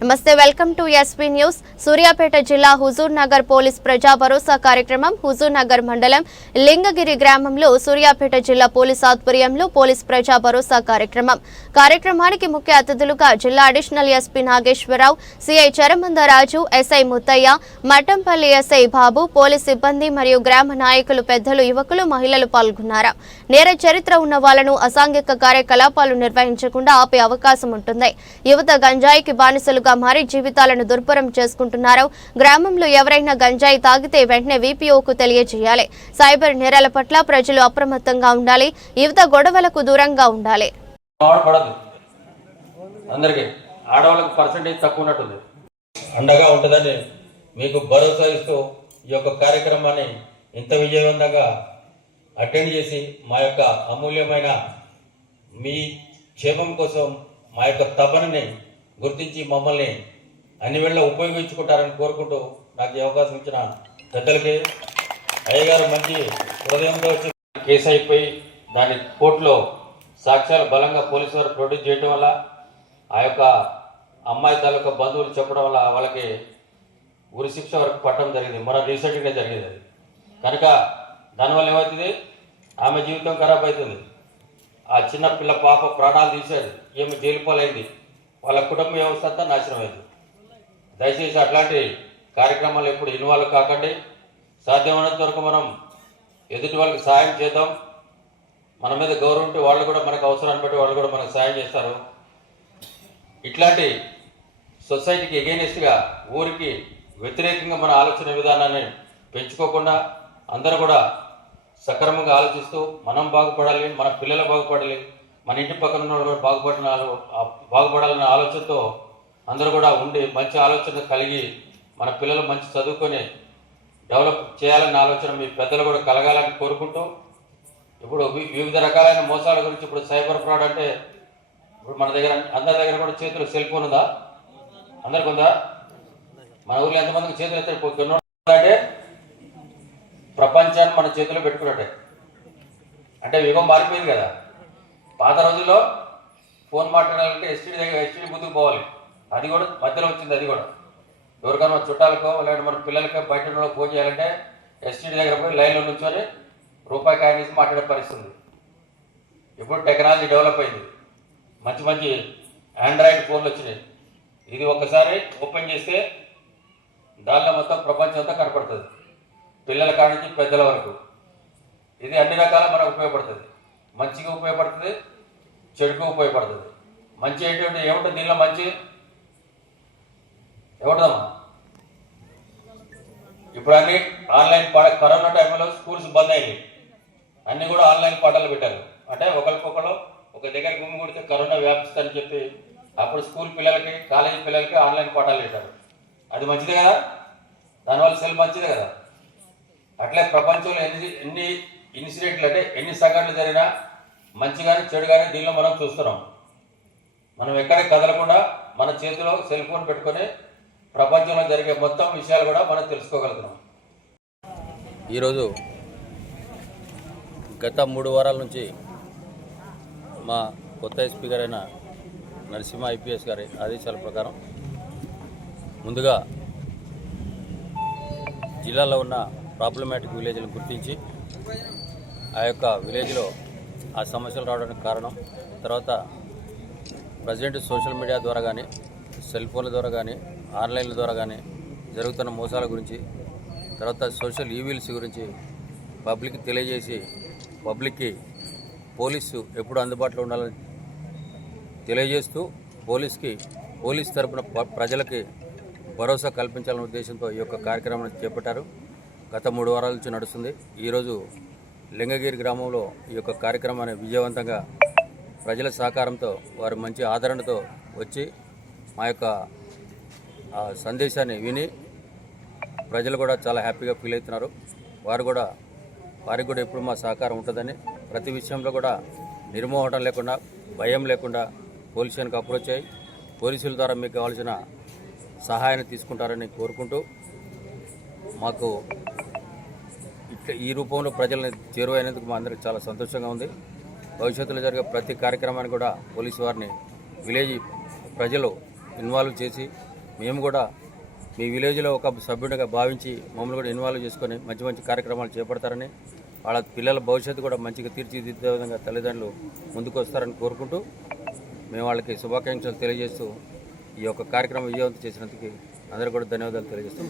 నమస్తే, welcome to SP news. Suryapet జిల్లా Huzur Nagar police ప్రజా భరోసా కార్యక్రమం హుజూర్ నగర్ మండలం లింగగిరి గ్రామంలో సూర్యాపేట జిల్లా పోలీస్ ఆధ్వర్యంలో పోలీస్ ప్రజా భరోసా కార్యక్రమానికి ముఖ్య అతిథులుగా జిల్లా additional SP Nageswararao, CI Charamandaraju, SI Muthaiah, Mattampally SI బాబు, పోలీస్ సిబ్బంది మరియు గ్రామ నాయకులు, పెద్దలు, యువకులు, మహిళలు పాల్గొన్నారు. నేర చరిత్ర ఉన్న వాళ్లను అసాంఘిక కార్యకలాపాలు నిర్వహించకుండా ఆపే అవకాశం ఉంటుంది. యువత గంజాయికి బానిసలుగా మారి జీవితాలను దుర్భరం చేసుకుంటున్నారు. గ్రామంలో ఎవరైనా గంజాయి తాగితే వెంటనే వీపీఓకు తెలియజేయాలి. సైబర్ నేరాల పట్ల ప్రజలు అప్రమత్తంగా ఉండాలి. యువత గొడవలకు దూరంగా ఉండాలి. అండగా ఉంటుందని మీకు భరోసా ఇస్తూ ఈ యొక్క కార్యక్రమాన్ని ఇంత విజయవంతంగా అటెండ్ చేసి మా యొక్క అమూల్యమైన మీ క్షేమం కోసం మా యొక్క తపనని గుర్తించి మమ్మల్ని అన్ని వేళ ఉపయోగించుకుంటారని కోరుకుంటూ నాకు ఈ అవకాశం ఇచ్చిన పెద్దలకి, అయ్యగారు మంచి హృదయంతో వచ్చి కేసు అయిపోయి దాని కోర్టులో సాక్ష్యాలు బలంగా పోలీసు వారు ప్రొడ్యూస్ చేయడం వల్ల ఆ యొక్క అమ్మాయి తాలూకా బంధువులు చెప్పడం వల్ల వాళ్ళకి ఉరి శిక్ష వరకు పట్టడం జరిగింది. మన రీసెంట్గా జరిగేది అది. కనుక దానివల్ల ఏమవుతుంది, ఆమె జీవితం ఖరాబ్ అవుతుంది. ఆ చిన్న పిల్ల పాప ప్రాణాలు తీసేది, ఏమి జైలు పాలైంది, వాళ్ళ కుటుంబ వ్యవస్థ అంతా నాశనమైంది. దయచేసి అట్లాంటి కార్యక్రమాలు ఎప్పుడు ఇన్వాల్వ్ కాకండి. సాధ్యమైనంత వరకు మనం ఎదుటి వాళ్ళకి సాయం చేద్దాం. మన మీద గౌరవం ఉంటే వాళ్ళు కూడా మనకు అవసరాన్ని బట్టి వాళ్ళు కూడా మనకు సాయం చేస్తారు. ఇట్లాంటి సొసైటీకి ఎగెయినెస్ట్గా, ఊరికి వ్యతిరేకంగా మన ఆలోచన విధానాన్ని పెంచుకోకుండా అందరూ కూడా సక్రమంగా ఆలోచిస్తూ మనం బాగుపడాలి, మన పిల్లలు బాగుపడాలి, మన ఇంటి పక్కన ఉన్న వాళ్ళు బాగుపడాలనే ఆలోచనతో అందరూ కూడా ఉండి మంచి ఆలోచన కలిగి మన పిల్లలు మంచి చదువుకొని డెవలప్ చేయాలన్న ఆలోచన మీ పెద్దలు కూడా కలగాలని కోరుకుంటూ, ఇప్పుడు వివిధ రకాలైన మోసాల గురించి, ఇప్పుడు సైబర్ ఫ్రాడ్ అంటే ఇప్పుడు మన దగ్గర అందరి దగ్గర కూడా చేతులు సెల్ ఫోన్ ఉందా? అందరికి ఉందా? మన ఊర్లో ఎంతమందికి చేతులు ఎత్తారు? ప్రపంచాన్ని మన చేతిలో పెట్టుకున్నట్టే. అంటే యుగం మారిపోయింది కదా. పాత రోజుల్లో ఫోన్ మాట్లాడాలంటే ఎస్టీడీ ముందుకు పోవాలి. అది కూడా మధ్యలో వచ్చింది. అది కూడా ఎవరికైనా చుట్టాలకో లేదంటే మన పిల్లలకో బయట ఫోన్ చేయాలంటే ఎస్టీడీ దగ్గర పోయి లైన్లో నుంచొని రూపాయి కాయిన్ వేసి మాట్లాడే పరిస్థితుంది. ఇప్పుడు టెక్నాలజీ డెవలప్ అయింది. మంచి మంచి ఆండ్రాయిడ్ ఫోన్లు వచ్చినాయి. ఇది ఒక్కసారి ఓపెన్ చేస్తే దానిలో మొత్తం ప్రపంచం అంతా కనపడుతుంది, పిల్లల కాడి నుంచి పెద్దల వరకు. ఇది అన్ని రకాల మనకు ఉపయోగపడుతుంది. మంచిగా ఉపయోగపడుతుంది, చెడుకు ఉపయోగపడుతుంది. మంచి ఏంటంటే ఏముంటుంది దీనిలో? మంచి ఏముంటుందమ్మా? ఇప్పుడు అన్ని ఆన్లైన్ కరోనా టైంలో స్కూల్స్ బంద్ అయ్యాయి. అన్నీ కూడా ఆన్లైన్ పాఠాలు పెట్టారు. అంటే ఒకరికొకరు ఒక దగ్గర గుమ్మి కొడితే కరోనా వ్యాపిస్తుందని చెప్పి అప్పుడు స్కూల్ పిల్లలకి, కాలేజీ పిల్లలకి ఆన్లైన్ పాఠాలు పెట్టారు. అది మంచిదే కదా, దానివల్ల సెల్ మంచిదే కదా. అట్లే ప్రపంచంలో ఎన్ని ఇన్సిడెంట్లు అంటే ఎన్ని సంఘటనలు జరిగినా మంచి కానీ చెడు కానీ దీనిలో మనం చూస్తున్నాం. మనం ఎక్కడికి కదలకుండా మన చేతిలో సెల్ ఫోన్ పెట్టుకొని ప్రపంచంలో జరిగే మొత్తం విషయాలు కూడా మనం తెలుసుకోగలుగుతున్నాం. ఈరోజు గత 3 వారాల నుంచి మా కొత్త ఎస్పీ గారైన నరసింహ ఐపీఎస్ గారి ఆదేశాల ప్రకారం ముందుగా జిల్లాలో ఉన్న ప్రాబ్లమాటిక్ విలేజ్లను గుర్తించి ఆ యొక్క విలేజ్లో ఆ సమస్యలు రావడానికి కారణం, తర్వాత ప్రజెంట్ సోషల్ మీడియా ద్వారా కానీ, సెల్ ఫోన్ల ద్వారా కానీ, ఆన్లైన్ల ద్వారా కానీ జరుగుతున్న మోసాల గురించి, తర్వాత సోషల్ ఈవిల్స్ గురించి పబ్లిక్కి తెలియజేసి పబ్లిక్కి పోలీసు ఎప్పుడు అందుబాటులో ఉండాలని తెలియజేస్తూ పోలీస్ తరపున ప్రజలకి భరోసా కల్పించాలనే ఉద్దేశంతో ఈ యొక్క కార్యక్రమాన్ని చేపట్టారు. గత 3 వారాల నుంచి నడుస్తుంది. ఈరోజు లింగగిరి గ్రామంలో ఈ యొక్క కార్యక్రమాన్ని విజయవంతంగా ప్రజల సహకారంతో, వారి మంచి ఆదరణతో వచ్చి మా యొక్క సందేశాన్ని విని ప్రజలు కూడా చాలా హ్యాపీగా ఫీల్ అవుతున్నారు. వారికి కూడా ఎప్పుడు మా సహకారం ఉంటుందని, ప్రతి విషయంలో కూడా నిర్మోహటం లేకుండా, భయం లేకుండా పోలీస్ స్టేషన్కి అప్రోచ్ అయ్యి పోలీసుల ద్వారా మీకు కావాల్సిన సహాయాన్ని తీసుకుంటారని కోరుకుంటూ, మాకు ఈ రూపంలో ప్రజలను చేరువైనందుకు మా అందరికి చాలా సంతోషంగా ఉంది. భవిష్యత్తులో జరిగే ప్రతి కార్యక్రమాన్ని కూడా పోలీసు వారిని విలేజ్ ప్రజలు ఇన్వాల్వ్ చేసి మేము కూడా మీ విలేజ్లో ఒక సభ్యుడిగా భావించి మమ్మల్ని కూడా ఇన్వాల్వ్ చేసుకొని మంచి మంచి కార్యక్రమాలు చేపడతారని, వాళ్ళ పిల్లల భవిష్యత్తు కూడా మంచిగా తీర్చిదిద్దే విధంగా తల్లిదండ్రులు ముందుకు వస్తారని కోరుకుంటూ మేము వాళ్ళకి శుభాకాంక్షలు తెలియజేస్తూ ఈ యొక్క కార్యక్రమం విజయవంతం చేసినందుకు అందరూ కూడా ధన్యవాదాలు తెలియజేస్తూ